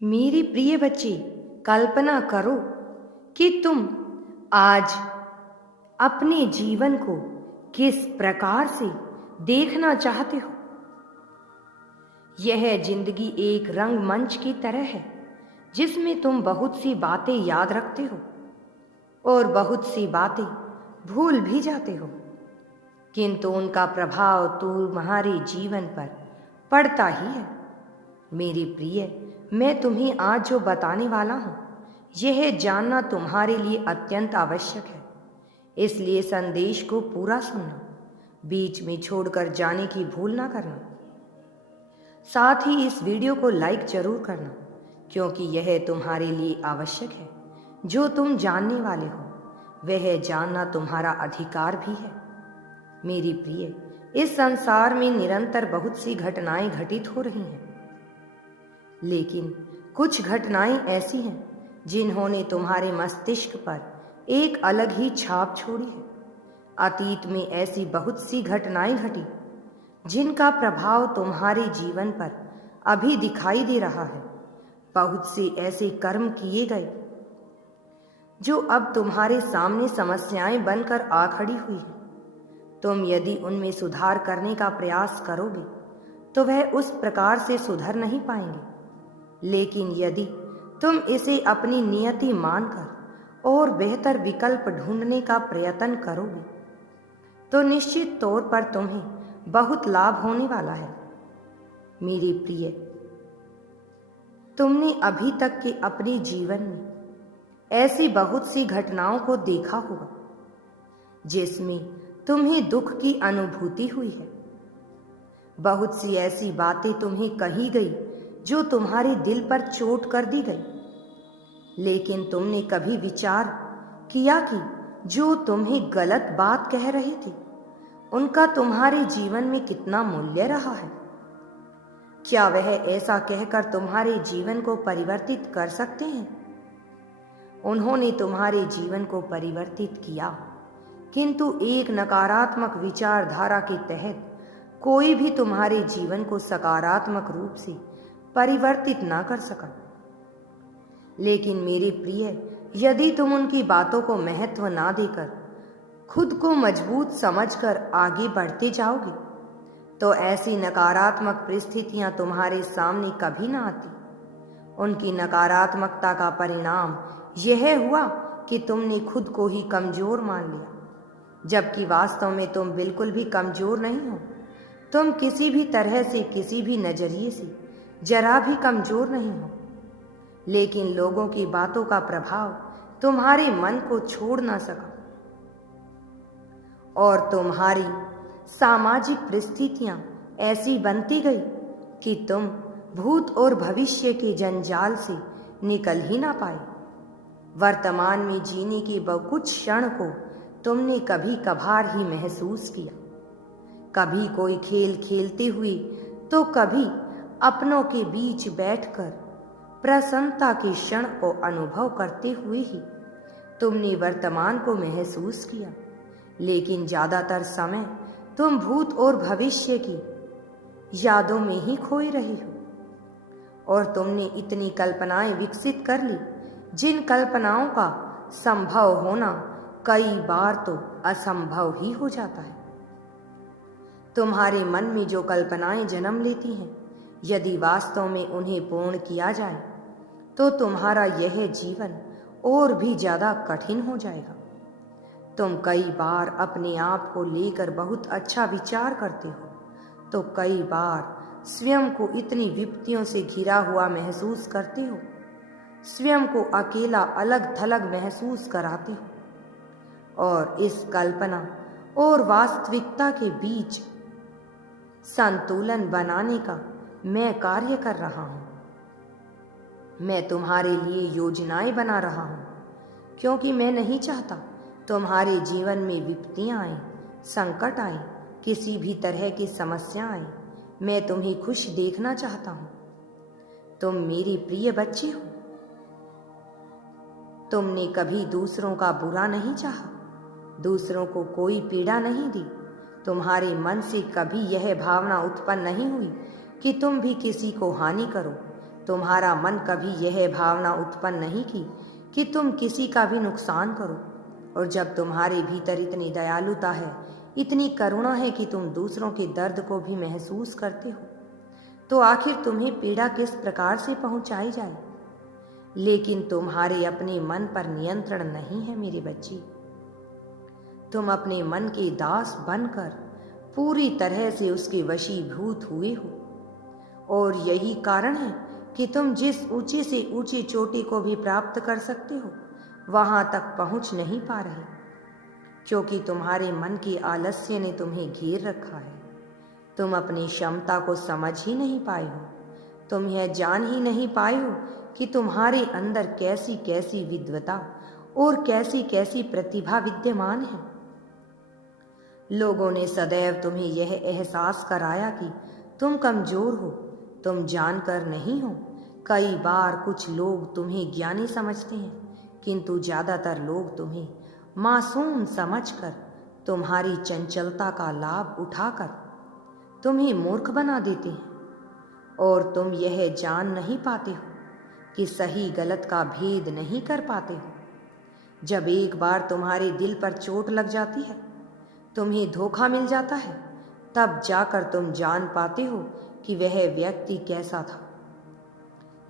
मेरे प्रिय बच्चे, कल्पना करो कि तुम आज अपने जीवन को किस प्रकार से देखना चाहते हो। यह जिंदगी एक रंगमंच की तरह है जिसमें तुम बहुत सी बातें याद रखते हो और बहुत सी बातें भूल भी जाते हो, किंतु उनका प्रभाव तुम्हारे जीवन पर पड़ता ही है। मेरी प्रिय, मैं तुम्हें आज जो बताने वाला हूँ यह जानना तुम्हारे लिए अत्यंत आवश्यक है, इसलिए संदेश को पूरा सुनना, बीच में छोड़कर जाने की भूल ना करना। साथ ही इस वीडियो को लाइक जरूर करना, क्योंकि यह तुम्हारे लिए आवश्यक है। जो तुम जानने वाले हो वह जानना तुम्हारा अधिकार भी है। मेरी प्रिय, इस संसार में निरंतर बहुत सी घटनाएं घटित हो रही हैं, लेकिन कुछ घटनाएं ऐसी हैं जिन्होंने तुम्हारे मस्तिष्क पर एक अलग ही छाप छोड़ी है। अतीत में ऐसी बहुत सी घटनाएं घटी जिनका प्रभाव तुम्हारे जीवन पर अभी दिखाई दे रहा है। बहुत से ऐसे कर्म किए गए जो अब तुम्हारे सामने समस्याएं बनकर आ खड़ी हुई हैं। तुम यदि उनमें सुधार करने का प्रयास करोगे तो वह उस प्रकार से सुधर नहीं पाएंगे, लेकिन यदि तुम इसे अपनी नियति मानकर और बेहतर विकल्प ढूंढने का प्रयत्न करोगे तो निश्चित तौर पर तुम्हें बहुत लाभ होने वाला है। मेरी प्रिय, तुमने अभी तक के अपने जीवन में ऐसी बहुत सी घटनाओं को देखा होगा जिसमें तुम्हें दुख की अनुभूति हुई है। बहुत सी ऐसी बातें तुम्हें कही गई जो तुम्हारे दिल पर चोट कर दी गई, लेकिन तुमने कभी विचार किया कि जो तुम्हें गलत बात कह रहे थे उनका तुम्हारे जीवन में कितना मूल्य रहा है? क्या वह ऐसा कहकर तुम्हारे जीवन को परिवर्तित कर सकते हैं? उन्होंने तुम्हारे जीवन को परिवर्तित किया, किंतु एक नकारात्मक विचारधारा के तहत कोई भी तुम्हारे जीवन को सकारात्मक रूप से परिवर्तित ना कर सका। लेकिन मेरे प्रिय, यदि तुम उनकी बातों को महत्व ना देकर खुद को मजबूत समझकर आगे बढ़ते जाओगे तो ऐसी नकारात्मक परिस्थितियां तुम्हारे सामने कभी ना आती। उनकी नकारात्मकता का परिणाम यह हुआ कि तुमने खुद को ही कमजोर मान लिया, जबकि वास्तव में तुम बिल्कुल भी कमजोर नहीं हो। तुम किसी भी तरह से, किसी भी नजरिए से जरा भी कमजोर नहीं हो, लेकिन लोगों की बातों का प्रभाव तुम्हारे मन को छोड़ ना सका और तुम्हारी सामाजिक परिस्थितियां ऐसी बनती गई कि तुम भूत और भविष्य के जंजाल से निकल ही ना पाए। वर्तमान में जीने के कुछ क्षण को तुमने कभी कभार ही महसूस किया, कभी कोई खेल खेलते हुए तो कभी अपनों के बीच बैठकर प्रसन्नता के क्षण को अनुभव करते हुए ही तुमने वर्तमान को महसूस किया, लेकिन ज्यादातर समय तुम भूत और भविष्य की यादों में ही खोए रही हो और तुमने इतनी कल्पनाएं विकसित कर ली जिन कल्पनाओं का संभव होना कई बार तो असंभव ही हो जाता है। तुम्हारे मन में जो कल्पनाएं जन्म लेती हैं, यदि वास्तव में उन्हें पूर्ण किया जाए तो तुम्हारा यह जीवन और भी ज्यादा कठिन हो जाएगा। तुम कई बार अपने आप को लेकर बहुत अच्छा विचार करते हो तो कई बार स्वयं को इतनी विपत्तियों से घिरा हुआ महसूस करते हो, स्वयं को अकेला अलग थलग महसूस कराते हो और इस कल्पना और वास्तविकता के बीच संतुलन बनाने का मैं कार्य कर रहा हूं। मैं तुम्हारे लिए योजनाएं बना रहा हूं, क्योंकि मैं नहीं चाहता तुम्हारे जीवन में विपत्तियां आए, संकट आए, किसी भी तरह की समस्या आए। मैं तुम्हें खुश देखना चाहता हूं। तुम मेरे प्रिय बच्चे हो। तुमने कभी दूसरों का बुरा नहीं चाहा, दूसरों को कोई पीड़ा नहीं दी। तुम्हारे मन से कभी यह भावना उत्पन्न नहीं हुई कि तुम भी किसी को हानि करो, तुम्हारा मन कभी यह भावना उत्पन्न नहीं की कि तुम किसी का भी नुकसान करो। और जब तुम्हारे भीतर इतनी दयालुता है, इतनी करुणा है कि तुम दूसरों के दर्द को भी महसूस करते हो, तो आखिर तुम्हें पीड़ा किस प्रकार से पहुंचाई जाए। लेकिन तुम्हारे अपने मन पर नियंत्रण नहीं है मेरे बच्चे। तुम अपने मन के दास बनकर पूरी तरह से उसके वशीभूत हुए हो, और यही कारण है कि तुम जिस ऊंचे से ऊंची चोटी को भी प्राप्त कर सकते हो, वहां तक पहुंच नहीं पा रहे, क्योंकि तुम्हारे मन के आलस्य ने तुम्हें घेर रखा है। तुम अपनी क्षमता को समझ ही नहीं पाए हो। तुम यह जान ही नहीं पाए हो कि तुम्हारे अंदर कैसी कैसी विद्वता और कैसी कैसी प्रतिभा विद्यमान है। लोगों ने सदैव तुम्हें यह एहसास कराया कि तुम कमजोर हो, तुम जानकर नहीं हो। कई बार कुछ लोग तुम्हें ज्ञानी समझते हैं, किंतु ज़्यादातर लोग तुम्हें मासूम समझकर तुम्हारी चंचलता का लाभ उठाकर तुम्हें मूर्ख बना देते हैं, और तुम यह जान नहीं पाते हो कि सही गलत का भेद नहीं कर पाते हो। जब एक बार तुम्हारे दिल पर चोट लग जाती है, तुम्हें धोखा मिल जाता है, तब जाकर तुम जान पाते हो कि वह व्यक्ति कैसा था।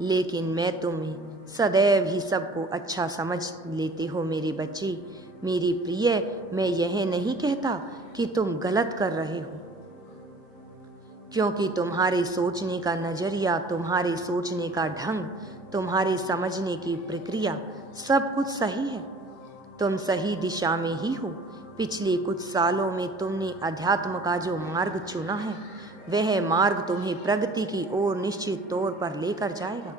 लेकिन मैं तुम्हें सदैव ही सबको अच्छा समझ लेते हो मेरे बच्चे। मेरी प्रिय, मैं यह नहीं कहता कि तुम गलत कर रहे हो, क्योंकि तुम्हारे सोचने का नजरिया, तुम्हारे सोचने का ढंग, तुम्हारे समझने की प्रक्रिया सब कुछ सही है। तुम सही दिशा में ही हो। पिछले कुछ सालों में तुमने अध्यात्म का जो मार्ग चुना है, वह मार्ग तुम्हें प्रगति की ओर निश्चित तौर पर लेकर जाएगा।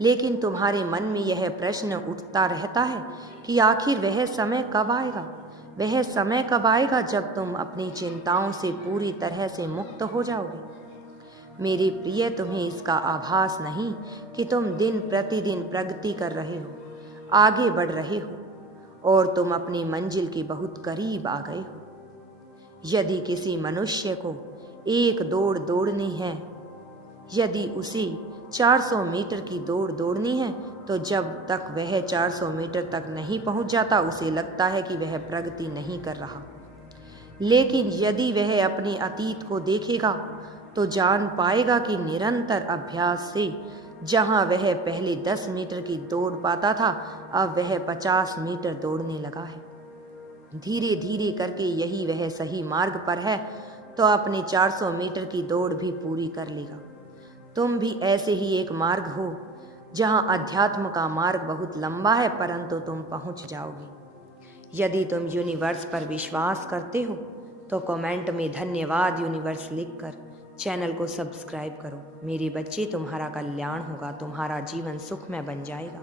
लेकिन तुम्हारे मन में यह प्रश्न उठता रहता है कि आखिर वह समय कब आएगा। वह समय कब आएगा जब तुम अपनी चिंताओं से पूरी तरह से मुक्त हो जाओगे। मेरे प्रिय, तुम्हें इसका आभास नहीं कि तुम दिन प्रतिदिन प्रगति कर रहे हो, आगे बढ़ रहे हो, और तुम अपनी मंजिल के बहुत करीब आ गए हो। यदि किसी मनुष्य को एक दौड़ दौड़नी है, यदि उसे 400 मीटर की दौड़ दौड़नी है, तो जब तक वह 400 मीटर तक नहीं पहुंच जाता, उसे लगता है कि वह प्रगति नहीं कर रहा। लेकिन यदि वह अपने अतीत को देखेगा, तो जान पाएगा कि निरंतर अभ्यास से जहां वह पहले 10 मीटर की दौड़ पाता था, अब वह 50 मीटर दौड़ने लगा है। धीरे धीरे करके यही वह सही मार्ग पर है, तो अपने 400 मीटर की दौड़ भी पूरी कर लेगा। तुम भी ऐसे ही एक मार्ग हो, जहां अध्यात्म का मार्ग बहुत लंबा है, परंतु तुम पहुंच जाओगे। यदि तुम यूनिवर्स पर विश्वास करते हो, तो कमेंट में धन्यवाद यूनिवर्स लिखकर चैनल को सब्सक्राइब करो। मेरे बच्चे, तुम्हारा कल्याण होगा, तुम्हारा जीवन सुखमय बन जाएगा।